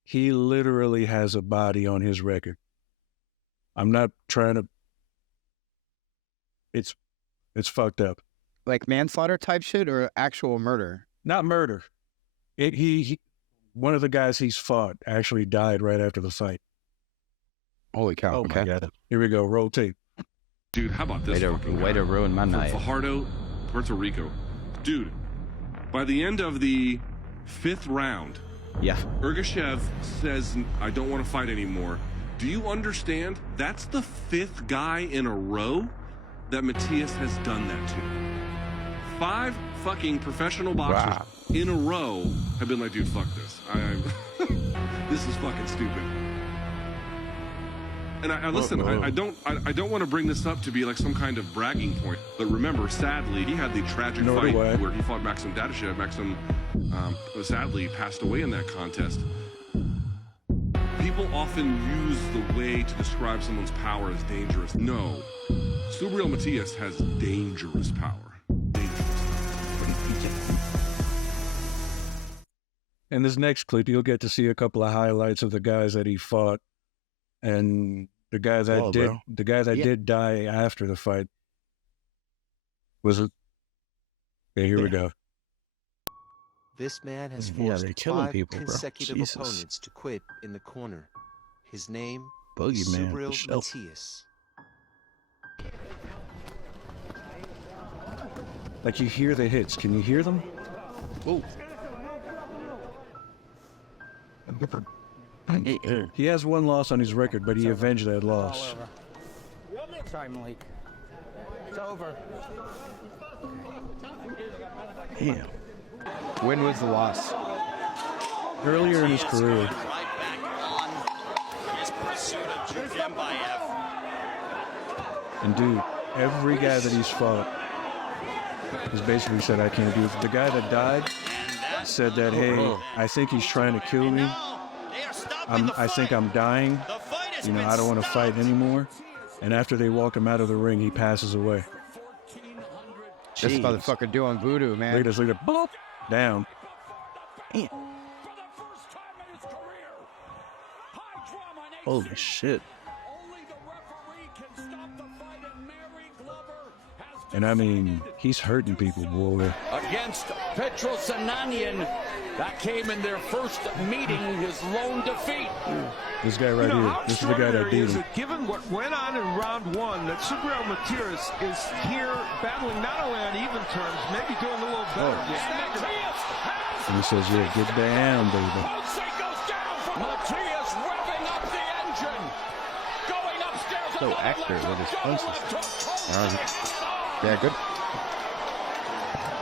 he literally has a body on his record. I'm not trying to... It's fucked up. Like manslaughter type shit or actual murder? Not murder. He one of the guys he's fought actually died right after the fight. Holy cow. Oh my God. Here we go. Roll tape. Dude, how about this way to ruin my night. Fajardo, Puerto Rico. Dude, by the end of the 5th round, Ergashev says, I don't want to fight anymore. Do you understand? That's the 5th guy in a row that Matías has done that to. 5 fucking professional boxers in a row have been like, dude, fuck this. This is fucking stupid. And I listen, I don't want to bring this up to be like some kind of bragging point, but remember, sadly, he had the tragic fight where he fought Maxim Dadashev. Maxim sadly passed away in that contest. People often use the way to describe someone's power as dangerous. No, Subriel Matías has dangerous power. In this next clip, you'll get to see a couple of highlights of the guys that he fought, and the guy that did die after the fight was it? Okay, here we go. This man has forced 5 consecutive opponents to quit in the corner. His name is Subriel Matías. Like, you hear the hits. Can you hear them? Oh. He has 1 loss on his record, but he avenged that loss. Sorry, Malik. It's over. Damn. When was the loss? Earlier in his career. And dude, every guy that he's fought has basically said, I can't do it. The guy that died said that, hey, I think he's trying to kill me. I think I'm dying. You know, I don't want to fight anymore. And after they walk him out of the ring, he passes away. This motherfucker doing voodoo, man. Look at this, look at that. Down. Damn. Holy shit. And I mean, he's hurting people, boy. Against Petros Ananian, that came in their first meeting, his lone defeat. This guy right here, this is the guy that beat him. Given what went on in round 1, that Subriel Matías is here battling not only on even terms, maybe doing a little better. And he says, yeah, get down, baby. Matías revving up the engine. Going upstairs. So accurate with his punches. Yeah, good.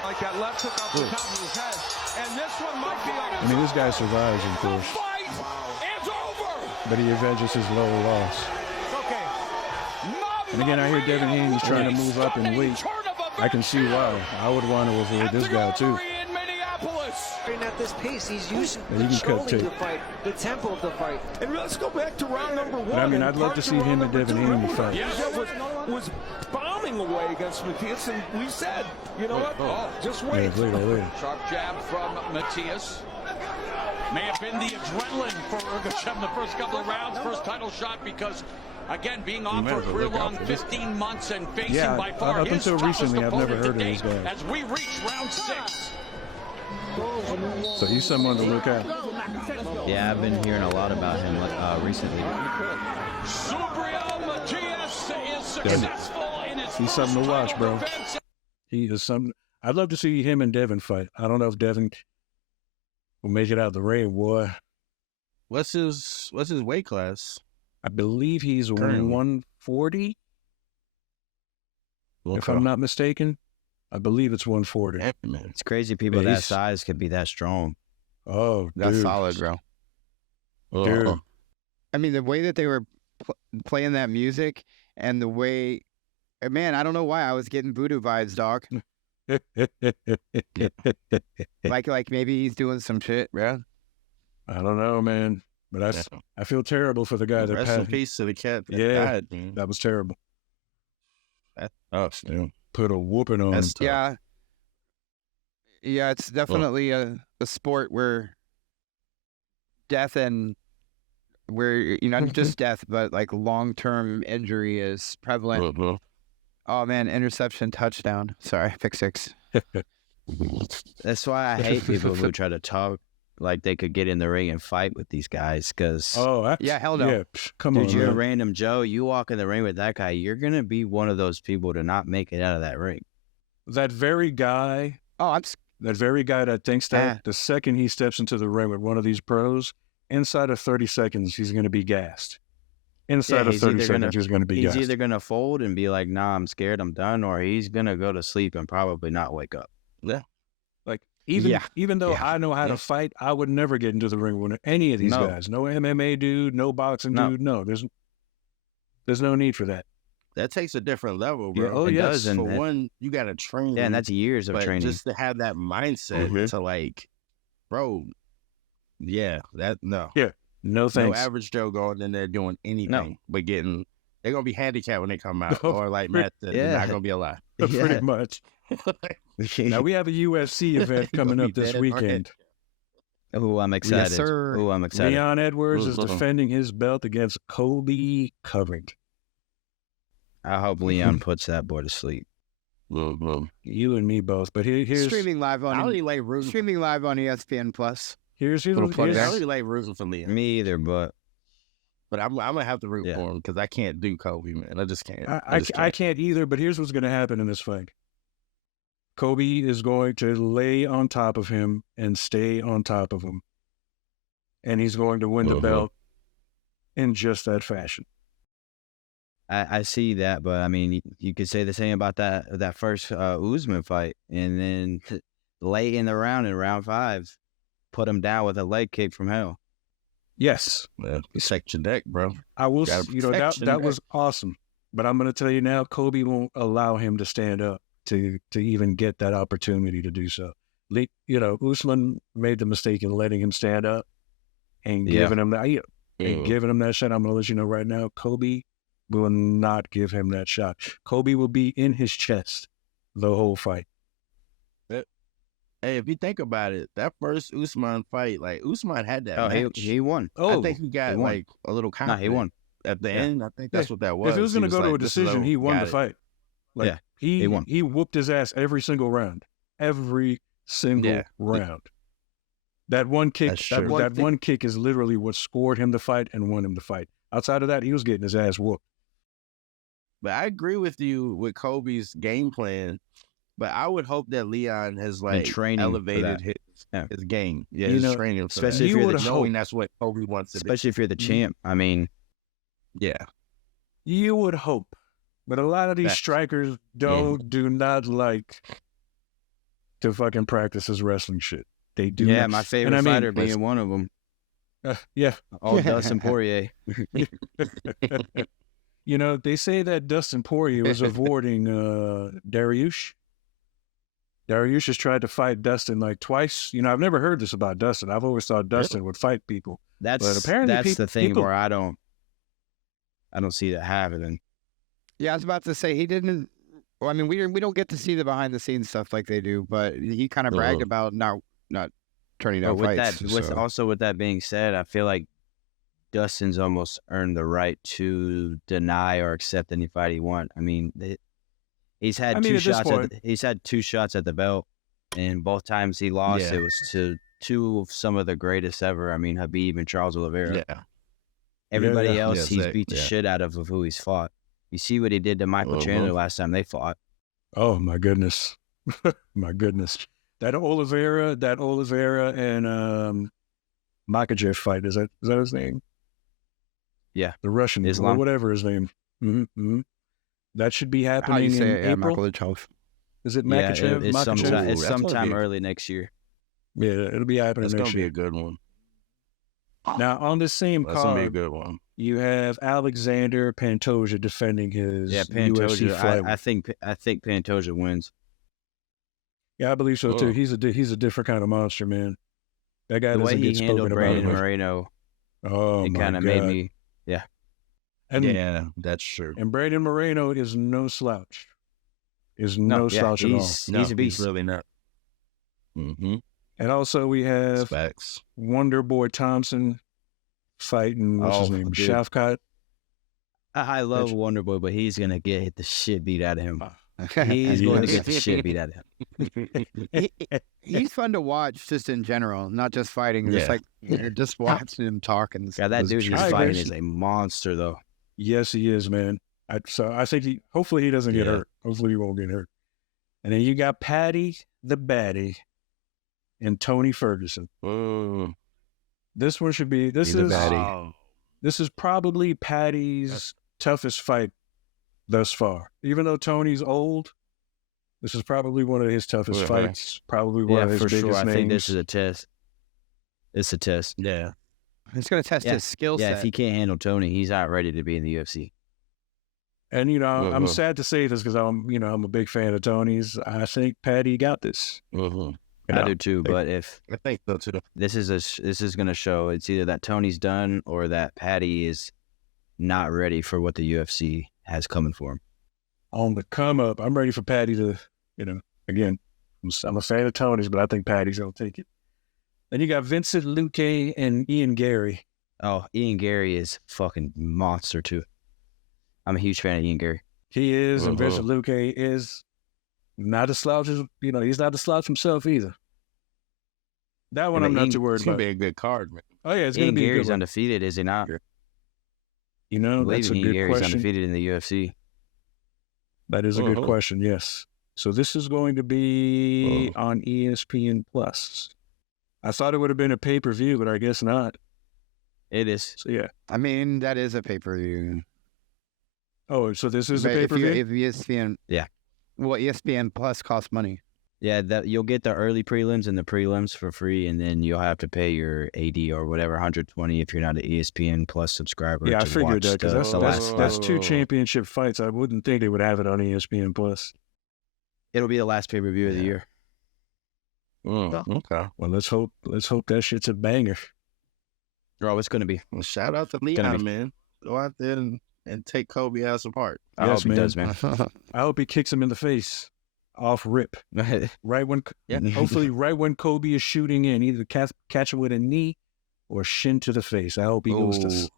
Like that left hook off the top of his head. And this one might be on. I mean, this guy survives, of course. It's over. But he avenges his low loss. Okay. And again, I hear Devin Haney's trying to move up in weight. I can see why. I would want to avoid this guy, too. And at this pace, he's using controlling the fight, the tempo of the fight. And let's go back to round number 1. But I mean, I'd love to see him and Devin Haney fight. Was bombing away against Matías, and we said, you know what? Just wait. Yeah, later. Sharp jab from Matías. May have been the adrenaline for Ergashev in the first couple of rounds, first title shot, because, again, being off for a career-long 15 months and facing by far up his until toughest recently, I've never opponent heard of to these date guys. as we reach round 6. So he's someone to look at. Yeah, I've been hearing a lot about him recently. Subriel Matías is successful in his He's something to watch, bro. defense. He is something. I'd love to see him and Devin fight. I don't know if Devin will make it out of the ring, boy. What's his weight class? I believe he's 140. If I'm not mistaken, I believe it's 140. It's crazy people that size could be that strong. Oh, That's dude. solid, bro. Dude. I mean, the way that they were playing that music and the way, man, I don't know why I was getting voodoo vibes, dog. like maybe he's doing some shit, bro. I don't know, man. But I feel terrible for the guy that Rest passed. in peace to the cat that died, man. That was terrible. That's tough. Yeah. Put a whooping on him. Yeah. Yeah, it's definitely a sport where death and where, not just death, but like long-term injury is prevalent. Oh, man, interception, touchdown. Sorry, pick 6. That's why I hate people who try to talk like they could get in the ring and fight with these guys. Because yeah, hell no. Yeah, come on, dude, you're a man. random Joe. You walk in the ring with that guy, you're gonna be one of those people to not make it out of that ring. That very guy. That very guy that thinks that the second he steps into the ring with one of these pros, inside of 30 seconds, he's going to be gassed. Inside of 30 seconds, he's going to be gassed. He's either going to fold and be like, nah, I'm scared, I'm done, or he's going to go to sleep and probably not wake up. Yeah. Like, even though I know how to fight, I would never get into the ring with any of these guys. No MMA dude, no boxing dude. No, there's no need for that. That takes a different level, bro. Yeah, oh, yes. For one, you got to train. Yeah, and that's years of training. Just to have that mindset to like, bro, no. Yeah, no thanks. No average Joe going in there doing anything but they're going to be handicapped when they come out. Or like Matt said, they're not going to be alive. Pretty much. Now, we have a UFC event coming up this weekend. Oh, I'm excited. Yes, sir. Oh, I'm excited. Leon Edwards is defending his belt against Colby Covington. I hope Leon puts that boy to sleep. You and me both. But here's streaming live on ESPN Plus. Here's I don't really like rooting for Leon. Me either, but I'm gonna have to root for him because I can't do Kobe, man. I just can't. I can't either. But here's what's going to happen in this fight. Kobe is going to lay on top of him and stay on top of him, and he's going to win the belt in just that fashion. I see that, but I mean, you could say the same about that first Usman fight, and then late in the round, in round 5, put him down with a leg kick from hell. Yes, protect your neck, bro. I will. That was awesome. But I'm going to tell you now, Kobe won't allow him to stand up to even get that opportunity to do so. Usman made the mistake in letting him stand up and giving him that. Giving him that shot. I'm going to let you know right now, Kobe will not give him that shot. Kobe will be in his chest the whole fight. Hey, if you think about it, that first Usman fight, like Usman had that. He won. I think he got like a little confident. He won at the end. I think that's what that was. If it was going to go to a decision, he won the fight. Like, he won. He whooped his ass every single round. Every single round. That one kick. That one kick is literally what scored him the fight and won him the fight. Outside of that, he was getting his ass whooped. But I agree with you with Kobe's game plan. But I would hope that Leon has elevated his game. Yeah, his training, especially if you're knowing that's what Kobe wants to do. Especially if you're the champ. I mean, you would hope, but a lot of these strikers do not like to fucking practice his wrestling shit. They do. Yeah, my favorite fighter being one of them. All Dustin Poirier. They say that Dustin Poirier was avoiding Dariush. Dariush has tried to fight Dustin like twice. I've never heard this about Dustin. I've always thought Dustin would fight people. But apparently that's the thing where I don't see that happening. Yeah, I was about to say he didn't. Well, I mean, we don't get to see the behind the scenes stuff like they do, but he kind of bragged about not turning down fights. With that being said, I feel like Dustin's almost earned the right to deny or accept any fight he wants. I mean, he's had two shots at the belt, and both times he lost, it was to two of some of the greatest ever. I mean, Khabib and Charles Oliveira. Yeah. Everybody else, he's beat the shit out of who he's fought. You see what he did to Michael Chandler last time they fought. Oh my goodness, my goodness! That Oliveira and Makachev fight, is that his name? Yeah, the Russian, Islam, or whatever his name. That should be happening in April. Is it Makachev? Yeah, it's sometime early next year. Yeah, it'll be happening next year. It's gonna be a good one. Now on the same That's gonna be a card, good one. you have Alexander Pantoja defending his UFC fight. I think Pantoja wins. Yeah, I believe so too. He's a different kind of monster, man. That guy doesn't get spoken about. Brandon Moreno. Oh, it kind of made me. Yeah. Yeah, that's true. And Brandon Moreno is no slouch. No slouch at all. He's a beast. He's really not. And also we have Wonder Boy Thompson fighting, what's his name? Shafkat. I love Wonder Boy, but he's going to get the shit beat out of him. He's going to get the shit beat out of him. He's fun to watch just in general, not just fighting. Just like just watching him talk. And that dude he's fighting is a monster, though. Yes, he is, man. So I think hopefully he doesn't get hurt. Hopefully he won't get hurt. And then you got Patty the Baddie and Tony Ferguson. This one should be. This is probably Patty's toughest fight thus far. Even though Tony's old, this is probably one of his toughest fights. Probably one of his biggest names. I think this is a test. It's a test. Yeah. It's going to test his skill set. Yeah, if he can't handle Tony, he's not ready to be in the UFC. And, I'm sad to say this because I'm a big fan of Tony's. I think Patty got this. I do too, but I think so too. This is going to show it's either that Tony's done or that Patty is not ready for what the UFC has coming for him. On the come up, I'm ready for Patty to, again, I'm a fan of Tony's, but I think Patty's going to take it. Then you got Vincent Luque and Ian Gary. Oh, Ian Gary is fucking monster too. I'm a huge fan of Ian Gary. He is, and Vincent Luque is not a slouch. He's not a slouch himself either. That one I'm not too worried about. It's going to be a good card, man. Oh, yeah, it's going to be Gary's undefeated, is he not? That's a good Gary's question. Undefeated in the UFC. That is a good question, yes. So this is going to be on ESPN+. I thought it would have been a pay-per-view, but I guess not. It is. So, yeah. I mean, that is a pay-per-view. Oh, so this is a pay-per-view? If ESPN... Yeah. Well, ESPN Plus costs money. Yeah, you'll get the early prelims and the prelims for free, and then you'll have to pay your 80 or whatever, $120 if you're not an ESPN Plus subscriber. Yeah, I figured that because that's two championship fights. I wouldn't think they would have it on ESPN Plus. It'll be the last pay-per-view of the year. Okay. Well, let's hope that shit's a banger. Oh, it's going to be. Well, shout out to Leon, man. Go out there and take Kobe ass apart. I hope he does, man. I hope he kicks him in the face. Off rip. Hopefully right when Kobe is shooting in, either catch him with a knee or shin to the face. I hope he goes to sleep.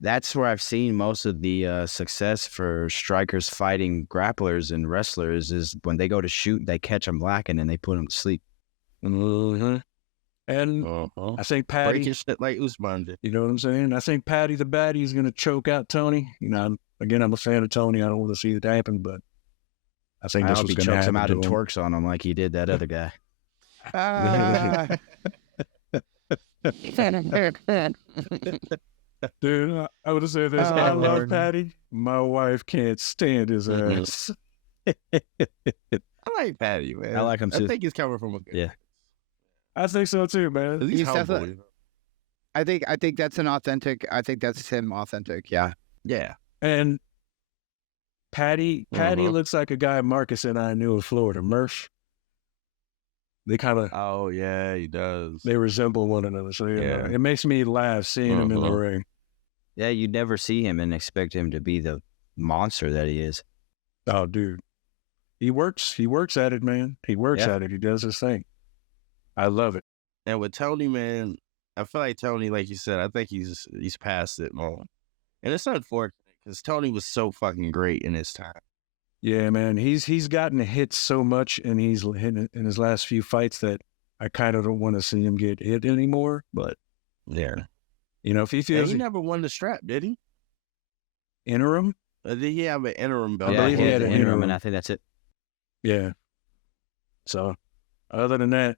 That's where I've seen most of the success for strikers fighting grapplers and wrestlers is when they go to shoot, they catch them lacking and they put them to sleep. And I think Patty... Breaking shit like Usman did. You know what I'm saying? I think Patty the Baddie is going to choke out Tony. I'm a fan of Tony. I don't want to see it happen, but I think this was going to happen. Chokes him out and twerks on him like he did that other guy. Dude, I would have said this. I love Patty. My wife can't stand his ass. I like Patty, man. I like him too. I think he's coming from a good. Yeah. I think so too, man. He's definitely. I think that's an authentic. I think that's him authentic. Yeah. Yeah. And Patty looks like a guy Marcus and I knew in Florida, Murph. They kind of... Oh, yeah, he does. They resemble one another. So, yeah, it makes me laugh seeing him in the ring. Yeah, you never see him and expect him to be the monster that he is. Oh, dude. He works at it, man. He works at it. He does his thing. I love it. And with Tony, man, I feel like Tony, like you said, I think he's past it, man. And it's unfortunate because Tony was so fucking great in his time. Yeah, man, he's gotten hit so much, and he's hit in his last few fights that I kind of don't want to see him get hit anymore. But yeah, you know, if he feels he never won the strap, did he? Interim? Did he have an interim belt? Yeah, he had an interim, and I think that's it. Yeah. So, other than that,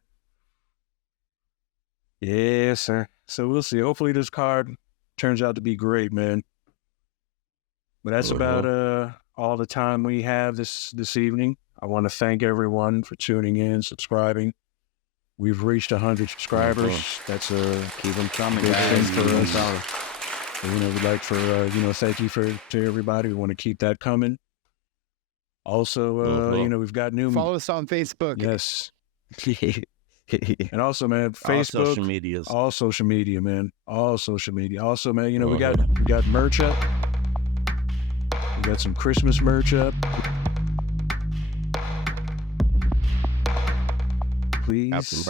yeah, sir. So we'll see. Hopefully, this card turns out to be great, man. But that's about all the time we have this evening. I want to thank everyone for tuning in, subscribing. We've reached 100 subscribers. That's keep them coming, big guys. thing for us. So, you know, we'd like for thank you to everybody. We want to keep that coming. Also, you know, we've got new. Follow us on Facebook. Yes. And also, man, Facebook, all social media, man, all social media. Also, man, you know, we got merch up. We got some Christmas merch up. Please.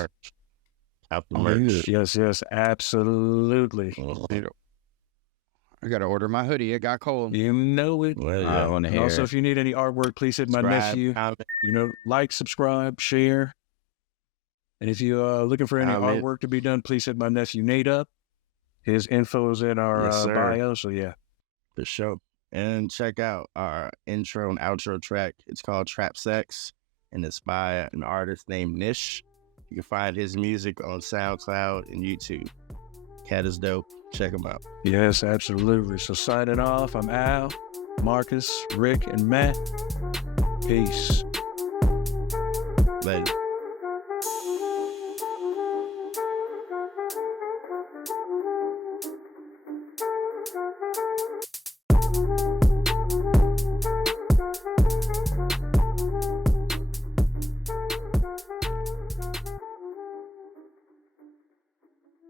Have the merch. Yes, absolutely. I got to order my hoodie. It got cold. You know it. Well, yeah. I want to hear Also, it. if you need any artwork, please hit my nephew. You know, like, subscribe, share. And if you're looking for any artwork to be done, please hit my nephew Nate up. His info is in our bio. So, yeah. The show. And check out our intro and outro track. It's called Trap Sex, and it's by an artist named Nish. You can find his music on SoundCloud and YouTube. Cat is dope. Check him out. Yes, absolutely. So signing off, I'm Al, Marcus, Rick, and Matt. Peace. Later.